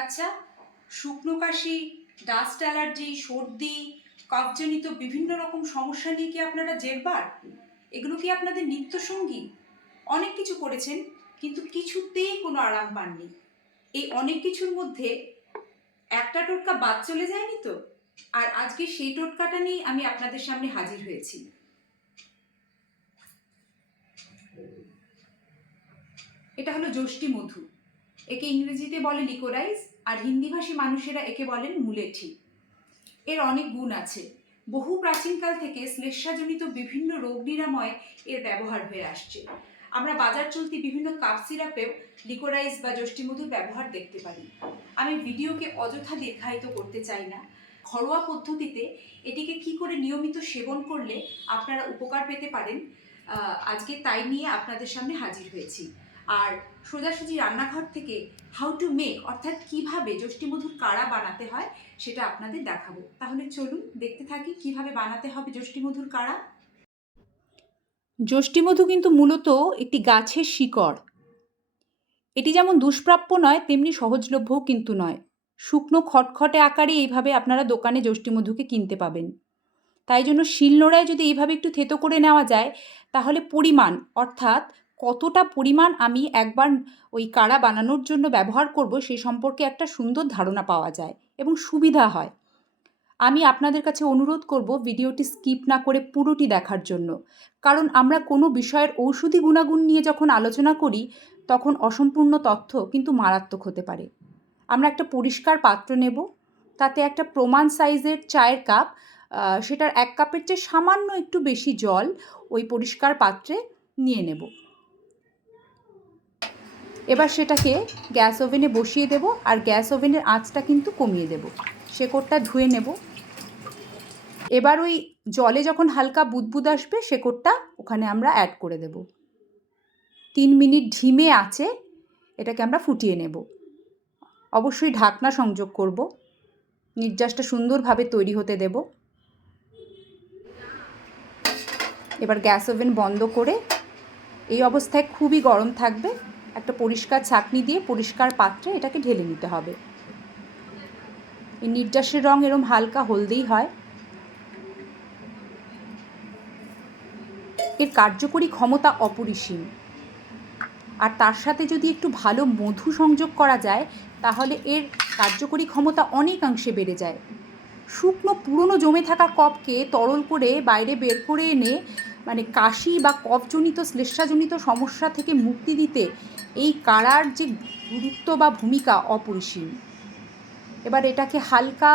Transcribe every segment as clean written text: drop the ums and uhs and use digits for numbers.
আচ্ছা, শুকনো কাশি, dust allergy, সর্দি, কফজনিত বিভিন্ন রকম সমস্যা নিয়ে কি আপনারা জেরবার? এগুলো কি আপনাদের নিত্যসঙ্গী? অনেক কিছু করেছেন, কিন্তু কিছুতেই কোনো আরাম পাননি। এই অনেক কিছুর মধ্যে একটা টোটকা বাদ চলে যায়নি তো? আর আজকে সেই টোটকাটা নিয়ে আমি আপনাদের সামনে হাজির হয়েছি। এটা হলো যষ্টি মধু। একে ইংরেজিতে বলে লিকোরাইজ, আর হিন্দিভাষী মানুষেরা একে বলেন মুলেঠি। এর অনেক গুণ আছে। বহু প্রাচীনকাল থেকে শ্লেষ্মাজনিত বিভিন্ন রোগ নিরাময়ে এর ব্যবহার হয়ে আসছে। আমরা বাজার চলতি বিভিন্ন কাপ সিরাপেও লিকোরাইজ বা যষ্টিমধুর ব্যবহার দেখতে পারি। আমি ভিডিওকে অযথা দীর্ঘায়িত করতে চাই না। ঘরোয়া পদ্ধতিতে এটিকে কি করে নিয়মিত সেবন করলে আপনারা উপকার পেতে পারেন, আজকে তাই নিয়ে আপনাদের সামনে হাজির হয়েছি। আর সোজাসুজি রান্নাঘর থেকে হাউ টু মেক অর্থাৎ কিভাবে যষ্টিমধুর কাড়া বানাতে হয় সেটা আপনাদের দেখাবো। তাহলে চলুন দেখতে থাকি কিভাবে বানাতে হবে যষ্টিমধুর কাড়া। যষ্টিমধু কিন্তু মূলত একটি গাছের শিকড়। এটি যেমন দুষ্প্রাপ্য নয়, তেমনি সহজলভ্যও কিন্তু নয়। শুকনো খটখটে আকারে এইভাবে আপনারা দোকানে যষ্টিমধুকে কিনতে পাবেন। তাই জন্য শিলনোড়ায় যদি এইভাবে একটু থেতো করে নেওয়া যায়, তাহলে পরিমাণ অর্থাৎ কতটা পরিমাণ আমি একবার ওই কাড়া বানানোর জন্য ব্যবহার করব সে সম্পর্কে একটা সুন্দর ধারণা পাওয়া যায় এবং সুবিধা হয়। আমি আপনাদের কাছে অনুরোধ করব ভিডিওটি স্কিপ না করে পুরোটি দেখার জন্য, কারণ আমরা কোনো বিষয়ের ঔষধি গুণাগুণ নিয়ে যখন আলোচনা করি তখন অসম্পূর্ণ তথ্য কিন্তু মারাত্মক হতে পারে। আমরা একটা পরিষ্কার পাত্র নেব, তাতে একটা প্রমাণ সাইজের চায়ের কাপ, সেটার 1 কাপের চেয়ে সামান্য একটু বেশি জল ওই পরিষ্কার পাত্রে নিয়ে নেব। এবার সেটাকে গ্যাস ওভেনে বসিয়ে দেব, আর গ্যাস ওভেনের আঁচটা কিন্তু কমিয়ে দেব। শেকড়টা ধুয়ে নেব। এবার ওই জলে যখন হালকা বুদবুদ আসবে শেকড়টা ওখানে আমরা অ্যাড করে দেব। 3 মিনিট ধিমে আঁচে এটাকে আমরা ফুটিয়ে নেব। অবশ্যই ঢাকনা সংযোগ করব, নির্যাসটা সুন্দরভাবে তৈরি হতে দেব। এবার গ্যাস ওভেন বন্ধ করে এই অবস্থায় খুবই গরম থাকবে, একটা পরিষ্কার ছাঁকনি দিয়ে পরিষ্কার পাত্রে এটাকে ঢেলে নিতে হবে। এই নির্যাসের রং এরম হালকা হলদেই হয়। এর কার্যকরী ক্ষমতা অপরিসীম, আর তার সাথে যদি একটু ভালো মধু সংযোগ করা যায় তাহলে এর কার্যকরী ক্ষমতা অনেকাংশে বেড়ে যায়। শুকনো পুরনো জমে থাকা কফকে তরল করে বাইরে বের করে এনে কাশি বা কফজনিত শ্লেষ্মাজনিত সমস্যা থেকে মুক্তি দিতে এই কাড়ার যে গুরুত্ব বা ভূমিকা অপরিসীম। এবার এটাকে হালকা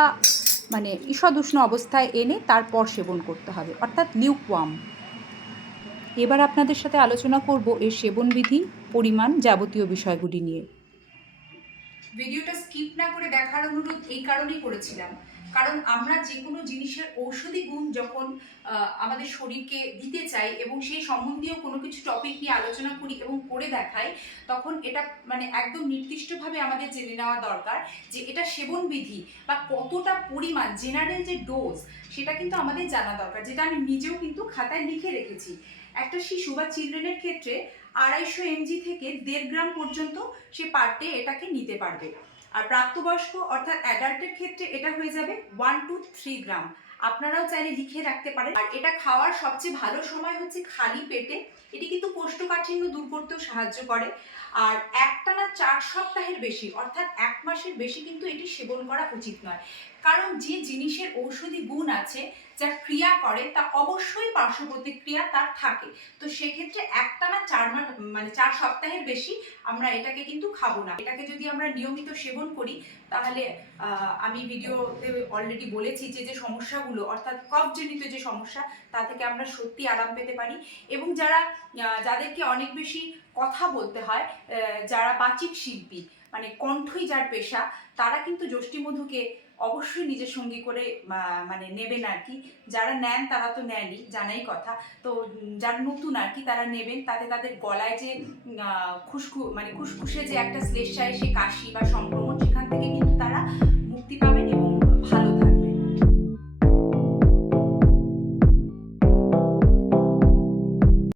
ঈষদ উষ্ণ অবস্থায় এনে তারপর সেবন করতে হবে, অর্থাৎ লিউকওয়ার্ম। এবার আপনাদের সাথে আলোচনা করব এর সেবনবিধি, পরিমাণ, যাবতীয় বিষয়গুলি নিয়ে। ভিডিওটা স্কিপ না করে দেখার অনুরোধ এই কারণেই করেছিলাম, কারণ আমরা যে কোনো জিনিসের ঔষধি গুণ যখন আমাদের শরীরকে দিতে চাই এবং সেই সম্বন্ধীয় কোনো কিছু টপিক নিয়ে আলোচনা করি এবং করে দেখাই, তখন এটা একদম নির্দিষ্টভাবে আমাদের জেনে নেওয়া দরকার যে এটা সেবনবিধি বা কতটা পরিমাণ, জেনারেল যে ডোজ সেটা কিন্তু আমাদের জানা দরকার, যেটা আমি নিজেও কিন্তু খাতায় লিখে রেখেছি। একটা শিশু বা চিলড্রেনের ক্ষেত্রে 250 mg থেকে 1.5 গ্রাম পর্যন্ত সে পার ডে এটাকে নিতে পারবে। আর প্রাপ্তবয়স্ক অর্থাৎ অ্যাডাল্টের ক্ষেত্রে এটা হয়ে যাবে 1 to 3 গ্রাম। আপনারাও চাইলে লিখে রাখতে পারেন। আর এটা খাওয়ার সবচেয়ে ভালো সময় হচ্ছে খালি পেটে। এটি কিন্তু কোষ্ঠকাঠিন্য দূর করতেও সাহায্য করে। আর একটানা 4 সপ্তাহের বেশি অর্থাৎ 1 মাসের বেশি কিন্তু এটি সেবন করা উচিত নয়, কারণ যে জিনিসের ঔষধি গুণ আছে, যা ক্রিয়া করে, তা অবশ্যই পার্শ্ব প্রতিক্রিয়া তার থাকে। তো সেক্ষেত্রে একটানা 4 সপ্তাহের বেশি আমরা এটাকে কিন্তু খাবো না। এটাকে যদি আমরা নিয়মিত সেবন করি তাহলে আমি ভিডিওতে অলরেডি বলেছি যে সমস্যাগুলো অর্থাৎ কফজনিত যে সমস্যা তা থেকে আমরা সত্যি আরাম পেতে পারি। এবং যাদেরকে অনেক বেশি কথা বলতে হয়, যারা বাচিক শিল্পী কণ্ঠই যার পেশা, তারা কিন্তু যষ্টিমধুকে অবশ্যই নিজের সঙ্গী করে নেবেন আর কি। যারা নেন তারা তো নেনই, জানাই কথা। তো যারা নতুন আর কি তারা নেবেন, তাতে তাদের গলায় যে খুসখুসে যে একটা শ্লেষ্মায় সে কাশি বা সংক্রমণ, সেখান থেকে কিন্তু তারা মুক্তি পাবেন এবং